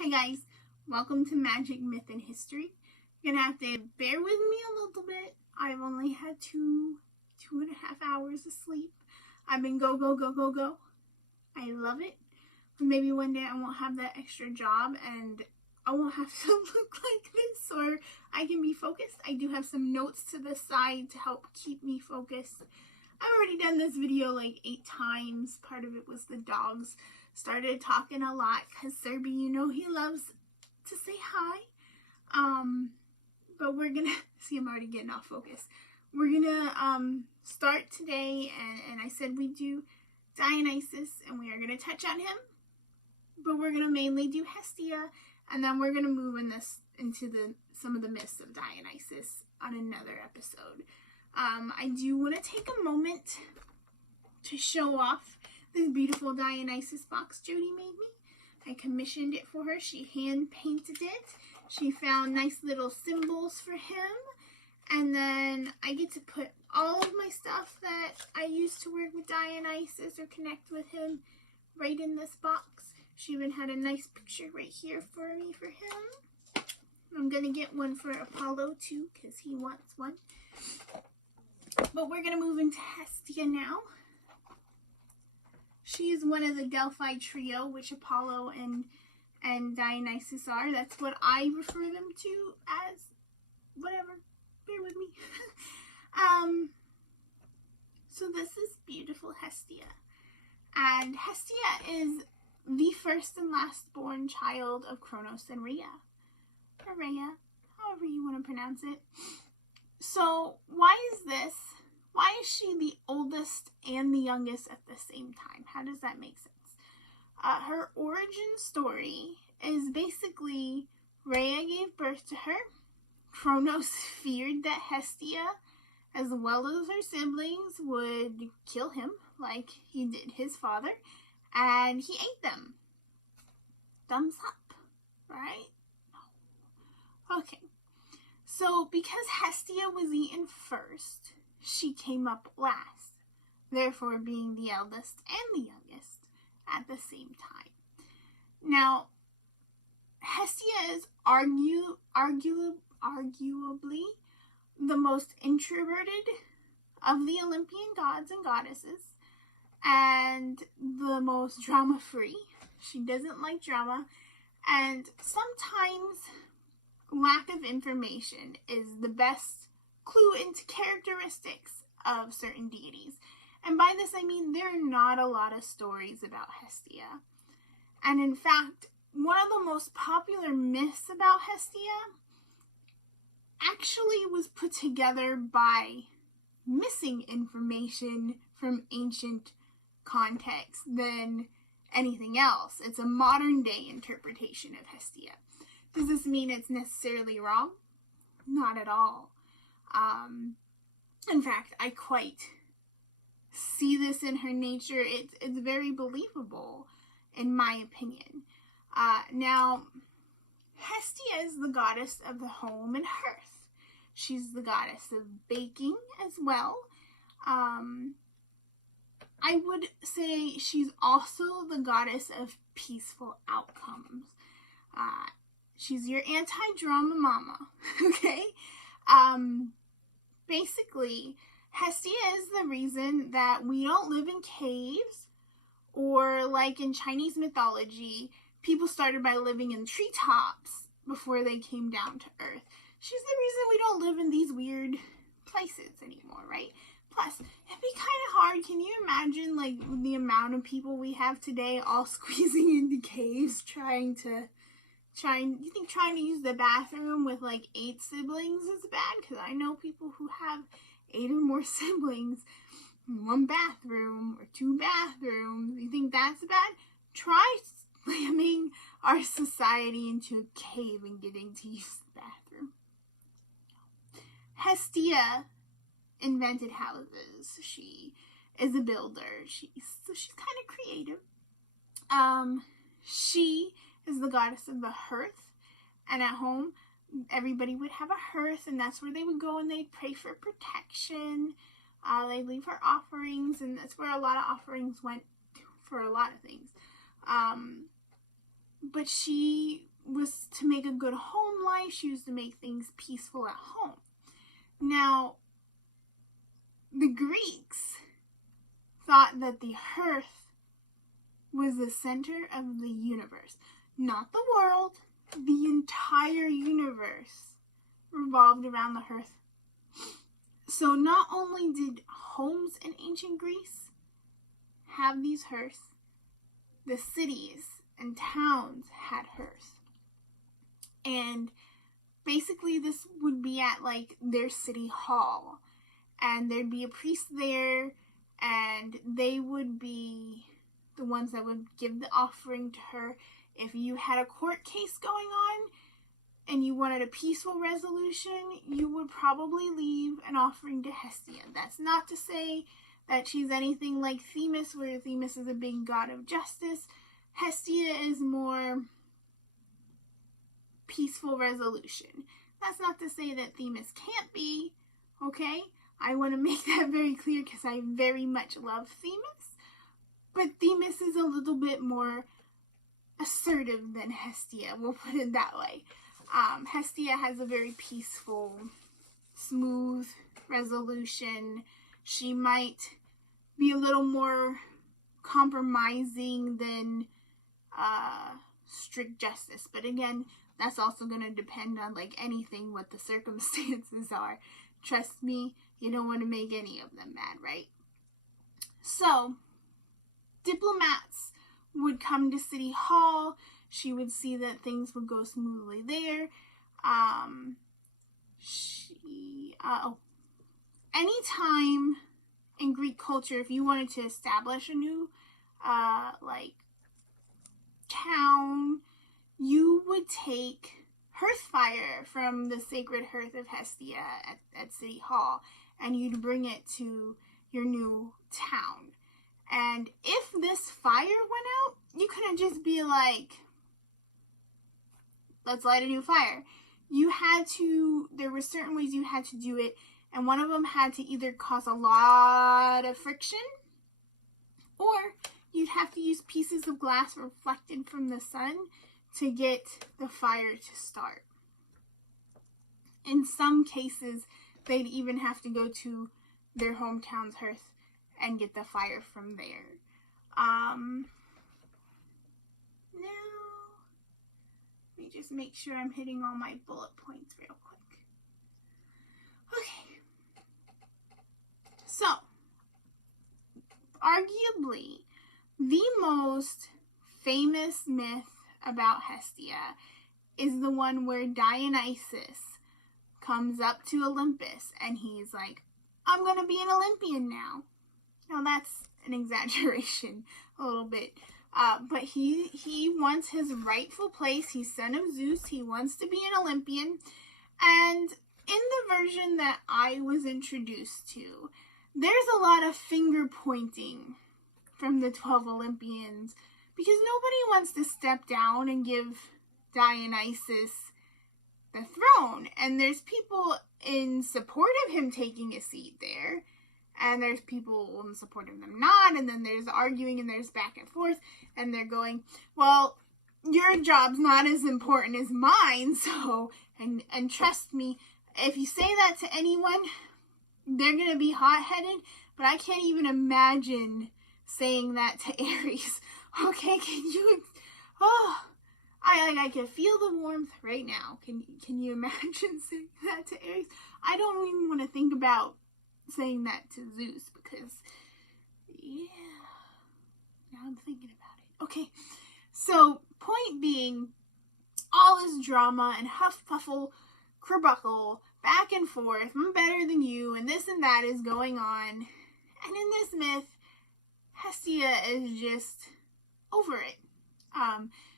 Hi guys, welcome to Magic, Myth, and History. You're gonna have to bear with me a little bit. I've only had two and a half hours of sleep. I've been go. I love it. But maybe one day I won't have that extra job and I won't have to look like this, or I can be focused. I do have some notes to the side to help keep me focused. I've already done this video like 8 times. Part of it was the dogs started talking a lot because Serby, he loves to say hi. But we're gonna see, I'm already getting off focus. We're gonna start today, and I said we do Dionysus, and we are gonna touch on him, but we're gonna mainly do Hestia, and then we're gonna move into some of the myths of Dionysus on another episode. I do want to take a moment to show off this beautiful Dionysus box Jody made me. I commissioned it for her. She hand painted it. She found nice little symbols for him. And then I get to put all of my stuff that I use to work with Dionysus or connect with him right in this box. She even had a nice picture right here for me for him. I'm going to get one for Apollo too because he wants one. But we're going to move into Hestia now. She is one of the Delphi trio, which Apollo and Dionysus are. That's what I refer them to as. Whatever. Bear with me. So this is beautiful Hestia. And Hestia is the first and last born child of Kronos and Rhea. Or Rhea, however you want to pronounce it. So why is this? Why is she the oldest and the youngest at the same time? How does that make sense? Her origin story is basically Rhea gave birth to her. Kronos feared that Hestia, as well as her siblings, would kill him like he did his father, and he ate them. Thumbs up, right? No. Okay. So because Hestia was eaten first, she came up last, therefore being the eldest and the youngest at the same time. Now, Hestia is arguably the most introverted of the Olympian gods and goddesses, and the most drama-free. She doesn't like drama, and sometimes lack of information is the best clue into characteristics of certain deities. And by this I mean there are not a lot of stories about Hestia. And in fact, one of the most popular myths about Hestia actually was put together by missing information from ancient context than anything else. It's a modern day interpretation of Hestia. Does this mean it's necessarily wrong? Not at all. In fact, I quite see this in her nature. It's very believable, in my opinion. Now, Hestia is the goddess of the home and hearth. She's the goddess of baking as well. I would say she's also the goddess of peaceful outcomes. She's your anti-drama mama, okay? Basically, Hestia is the reason that we don't live in caves, or like in Chinese mythology, people started by living in treetops before they came down to Earth. She's the reason we don't live in these weird places anymore, right? Plus, it'd be kind of hard. Can you imagine, like, the amount of people we have today all squeezing into caves trying to use the bathroom with like 8 siblings is bad? Because I know people who have 8 or more siblings in 1 bathroom or 2 bathrooms. You think that's bad? Try slamming our society into a cave and getting to use the bathroom. Hestia invented houses. She is a builder. She's kind of creative. She is the goddess of the hearth, and at home everybody would have a hearth, and that's where they would go and they'd pray for protection. They'd leave her offerings, and that's where a lot of offerings went for a lot of things. But she was to make a good home life. She was to make things peaceful at home. Now, the Greeks thought that the hearth was the center of the universe. Not the world, the entire universe revolved around the hearth. So not only did homes in ancient Greece have these hearths, the cities and towns had hearths. And basically this would be at like their city hall, and there'd be a priest there, and they would be the ones that would give the offering to her. If you had a court case going on and you wanted a peaceful resolution, you would probably leave an offering to Hestia. That's not to say that she's anything like Themis, where Themis is a big god of justice. Hestia is more peaceful resolution. That's not to say that Themis can't be, okay? I want to make that very clear because I very much love Themis. But Themis is a little bit more assertive than Hestia, we'll put it that way. Hestia has a very peaceful, smooth resolution. She might be a little more compromising than strict justice. But again, that's also going to depend on like anything, what the circumstances are. Trust me, you don't want to make any of them mad, right? So, diplomats would come to City Hall. She would see that things would go smoothly there. Anytime in Greek culture, if you wanted to establish a new, town, you would take hearth fire from the sacred hearth of Hestia at City Hall, and you'd bring it to your new town. And if this fire went out, you couldn't just be like, let's light a new fire. There were certain ways you had to do it, and one of them had to either cause a lot of friction, or you'd have to use pieces of glass reflected from the sun to get the fire to start. In some cases, they'd even have to go to their hometown's hearth and get the fire from there. Now, let me just make sure I'm hitting all my bullet points real quick. Okay. So, arguably, the most famous myth about Hestia is the one where Dionysus comes up to Olympus and he's like, I'm going to be an Olympian now. Now that's an exaggeration a little bit. But he wants his rightful place. He's son of Zeus. He wants to be an Olympian. And in the version that I was introduced to, there's a lot of finger pointing from the 12 Olympians, because nobody wants to step down and give Dionysus the throne. And there's people in support of him taking a seat there, and there's people in support of them not, and then there's arguing and there's back and forth, and they're going, well, your job's not as important as mine, so, and trust me, if you say that to anyone, they're going to be hot-headed, but I can't even imagine saying that to Aries. Okay, can you, I can feel the warmth right now. Can you imagine saying that to Aries? I don't even want to think about saying that to Zeus, because, yeah, now I'm thinking about it. Okay, so, point being, all this drama and huff-puffle, kerbuckle, back and forth, I'm better than you, and this and that is going on. And in this myth, Hestia is just over it.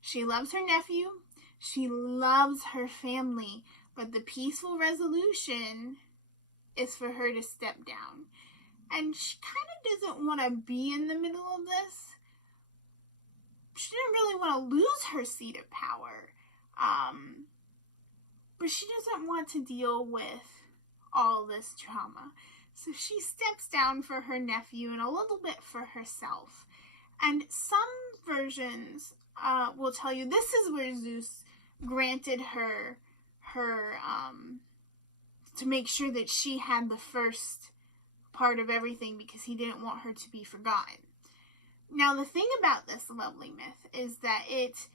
She loves her nephew, she loves her family, but the peaceful resolution is for her to step down. And she kind of doesn't want to be in the middle of this. She didn't really want to lose her seat of power. But she doesn't want to deal with all this drama. So she steps down for her nephew and a little bit for herself. And some versions will tell you this is where Zeus granted her to make sure that she had the first part of everything because he didn't want her to be forgotten. Now, the thing about this lovely myth is that it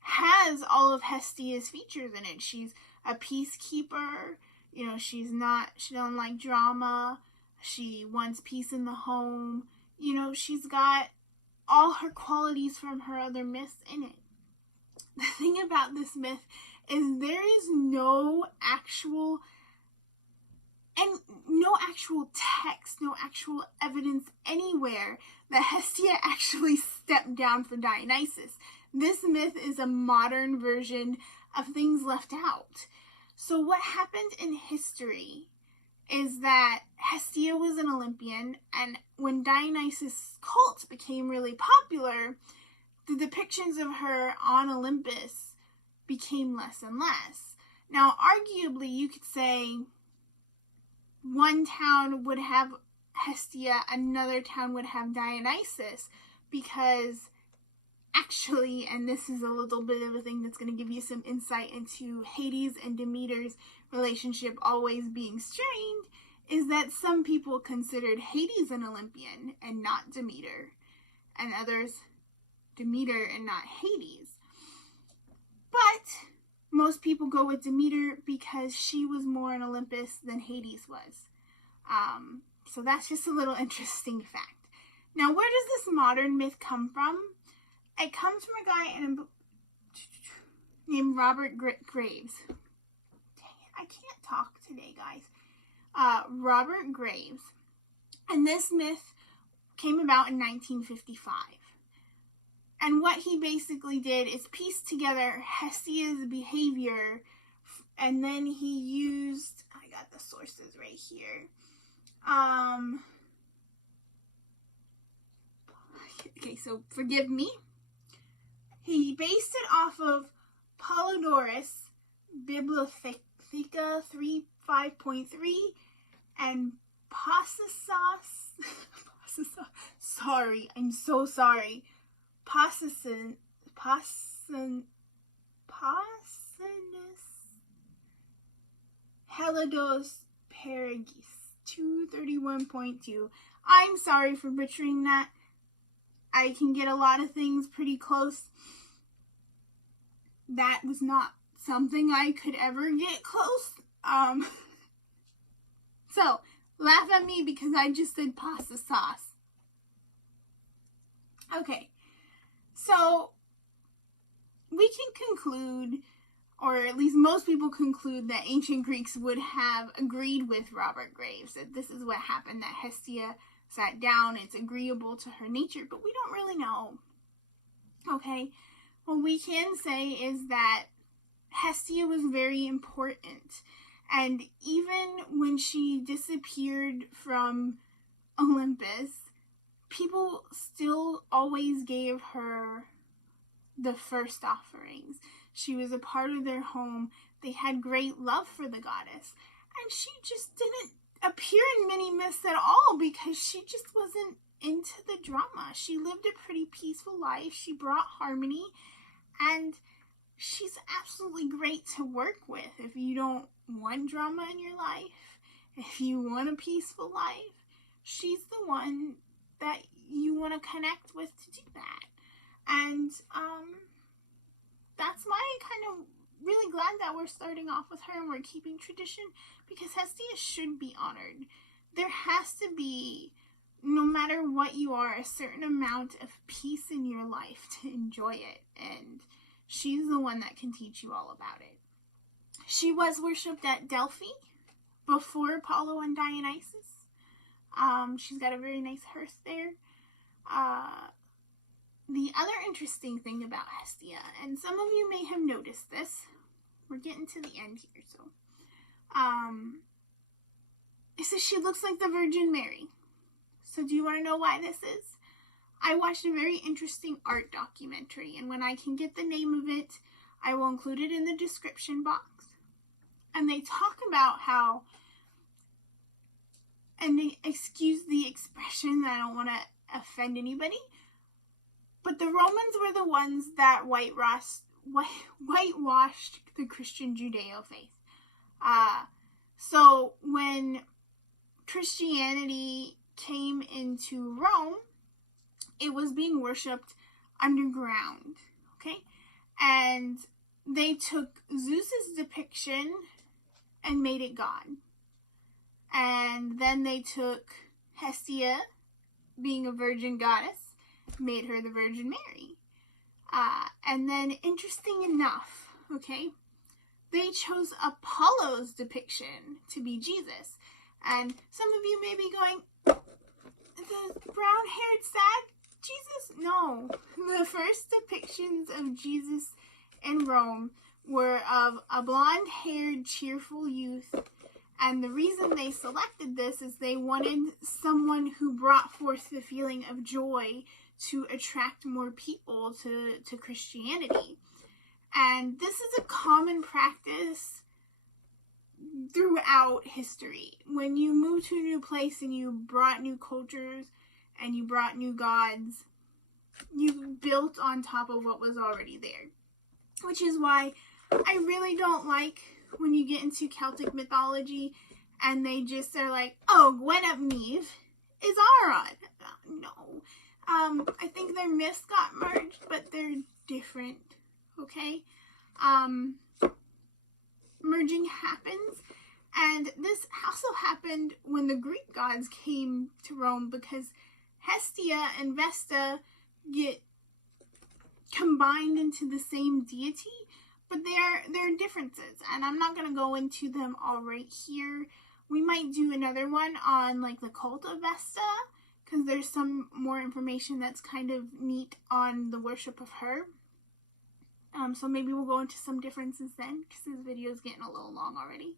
has all of Hestia's features in it. She's a peacekeeper. You know, she doesn't like drama. She wants peace in the home. You know, she's got all her qualities from her other myths in it. The thing about this myth is there is no actual text, no actual evidence anywhere that Hestia actually stepped down for Dionysus. This myth is a modern version of things left out. So what happened in history is that Hestia was an Olympian, and when Dionysus' cult became really popular, the depictions of her on Olympus became less and less. Now, arguably, you could say one town would have Hestia, another town would have Dionysus, because actually, and this is a little bit of a thing that's going to give you some insight into Hades and Demeter's relationship always being strained, is that some people considered Hades an Olympian and not Demeter, and others Demeter and not Hades. But most people go with Demeter because she was more on Olympus than Hades was. So that's just a little interesting fact. Now, where does this modern myth come from? It comes from a guy named Robert Graves. Dang it, I can't talk today, guys. Robert Graves. And this myth came about in 1955. And what he basically did is piece together Hestia's behavior, and then he used, I got the sources right here. Okay, so forgive me. He based it off of Polydorus Bibliotheca 3.5.3 and Pausanias. Sorry, I'm so sorry. Pausanias Helidos Perigis 231.2. I'm sorry for butchering that. I can get a lot of things pretty close. That was not something I could ever get close. So, laugh at me because I just said pasta sauce. Okay, so we can conclude, or at least most people conclude, that ancient Greeks would have agreed with Robert Graves, that this is what happened, that Hestia sat down, it's agreeable to her nature, but we don't really know. Okay, what we can say is that Hestia was very important, and even when she disappeared from Olympus, people still always gave her the first offerings. She was a part of their home. They had great love for the goddess, and she just didn't appear in many myths at all because she just wasn't into the drama. She lived a pretty peaceful life. She brought harmony, and she's absolutely great to work with if you don't want drama in your life, if you want a peaceful life. She's the one that you want to connect with to do that. And that's why I'm kind of really glad that we're starting off with her and we're keeping tradition, because Hestia should be honored. There has to be, no matter what you are, a certain amount of peace in your life to enjoy it, and she's the one that can teach you all about it. She was worshipped at Delphi before Apollo and Dionysus. She's got a very nice hearth there. The other interesting thing about Hestia, and some of you may have noticed this, we're getting to the end here, so, is that she looks like the Virgin Mary. So do you want to know why this is? I watched a very interesting art documentary, and when I can get the name of it, I will include it in the description box. And they talk about how, and they excuse the expression, I don't want to offend anybody, but the Romans were the ones that whitewashed the Christian Judeo faith. So when Christianity came into Rome, it was being worshipped underground, okay? And they took Zeus's depiction and made it God. And then they took Hestia, being a virgin goddess, made her the Virgin Mary. And then, interesting enough, okay, they chose Apollo's depiction to be Jesus. And some of you may be going, the brown-haired sad Jesus? No. The first depictions of Jesus in Rome were of a blonde-haired, cheerful youth. And the reason they selected this is they wanted someone who brought forth the feeling of joy to attract more people to Christianity. And this is a common practice throughout history. When you move to a new place and you brought new cultures and you brought new gods, you built on top of what was already there. Which is why I really don't like when you get into Celtic mythology and they just are like, oh, Guinevere is Aaron. No. I think their myths got merged, but they're different, okay? Merging happens, and this also happened when the Greek gods came to Rome, because Hestia and Vesta get combined into the same deity, but there are differences, and I'm not going to go into them all right here. We might do another one on like the cult of Vesta, because there's some more information that's kind of neat on the worship of her. So maybe we'll go into some differences then, because this video is getting a little long already.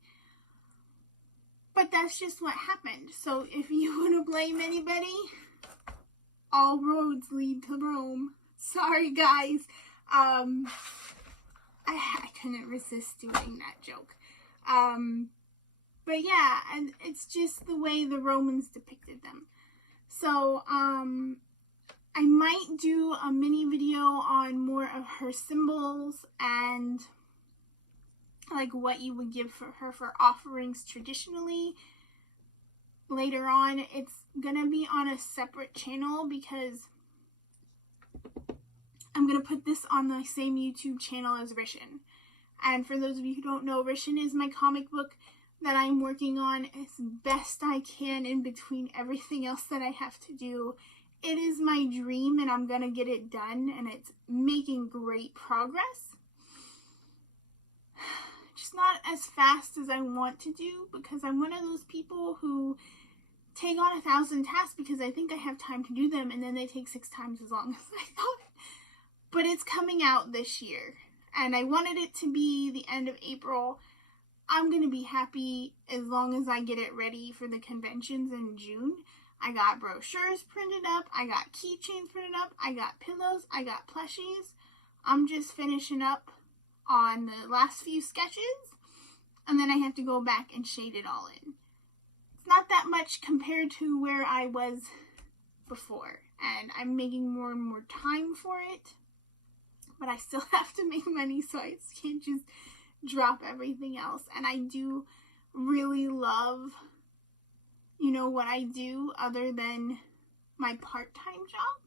But that's just what happened. So if you want to blame anybody, all roads lead to Rome. Sorry, guys. I couldn't resist doing that joke. But yeah, and it's just the way the Romans depicted them. So, I might do a mini video on more of her symbols and like what you would give for her for offerings traditionally. Later on, it's gonna be on a separate channel because I'm gonna put this on the same YouTube channel as Rishin. And for those of you who don't know, Rishin is my comic book that I'm working on as best I can in between everything else that I have to do. It is my dream and I'm gonna get it done, and it's making great progress. Just not as fast as I want to do, because I'm one of those people who take on 1,000 tasks because I think I have time to do them, and then they take 6 times as long as I thought. But it's coming out this year, and I wanted it to be the end of April. I'm going to be happy as long as I get it ready for the conventions in June. I got brochures printed up. I got keychains printed up. I got pillows. I got plushies. I'm just finishing up on the last few sketches. And then I have to go back and shade it all in. It's not that much compared to where I was before. And I'm making more and more time for it. But I still have to make money, so I can't just drop everything else. And I do really love, you know, what I do other than my part-time job.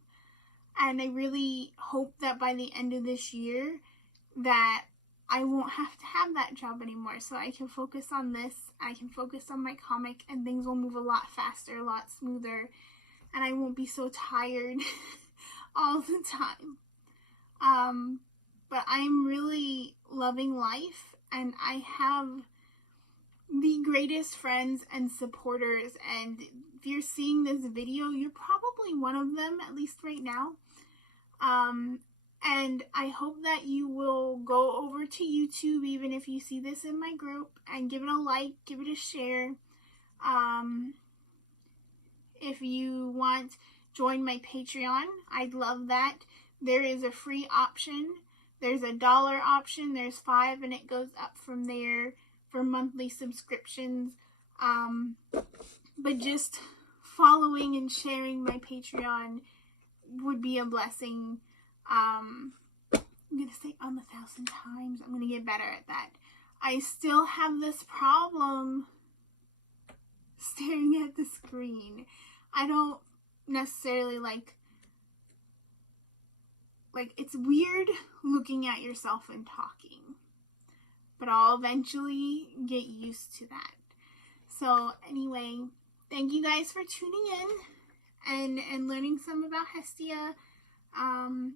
And I really hope that by the end of this year that I won't have to have that job anymore, so I can focus on this, I can focus on my comic, and things will move a lot faster, a lot smoother, and I won't be so tired all the time. But I'm really loving life, and I have the greatest friends and supporters, and if you're seeing this video, you're probably one of them, at least right now. And I hope that you will go over to YouTube, even if you see this in my group, and give it a like, give it a share. If you want, join my Patreon. I'd love that. There is a free option. There's a $1 option. There's $5, and it goes up from there for monthly subscriptions. But just following and sharing my Patreon would be a blessing. I'm going to say 1,000 times. I'm going to get better at that. I still have this problem staring at the screen. I don't necessarily like it's weird looking at yourself and talking, but I'll eventually get used to that. So anyway, thank you guys for tuning in and learning some about Hestia.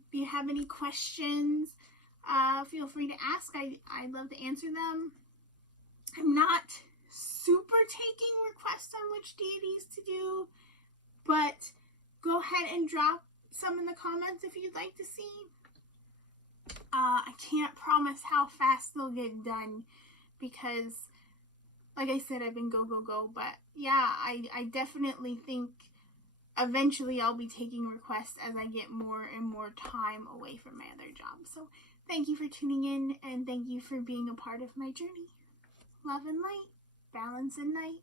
If you have any questions, feel free to ask. I'd love to answer them. I'm not super taking requests on which deities to do, but go ahead and drop some in the comments if you'd like to see. I can't promise how fast they'll get done because, like I said, I've been go, but yeah, I definitely think eventually I'll be taking requests as I get more and more time away from my other job. So thank you for tuning in, and thank you for being a part of my journey. Love and light, balance and night.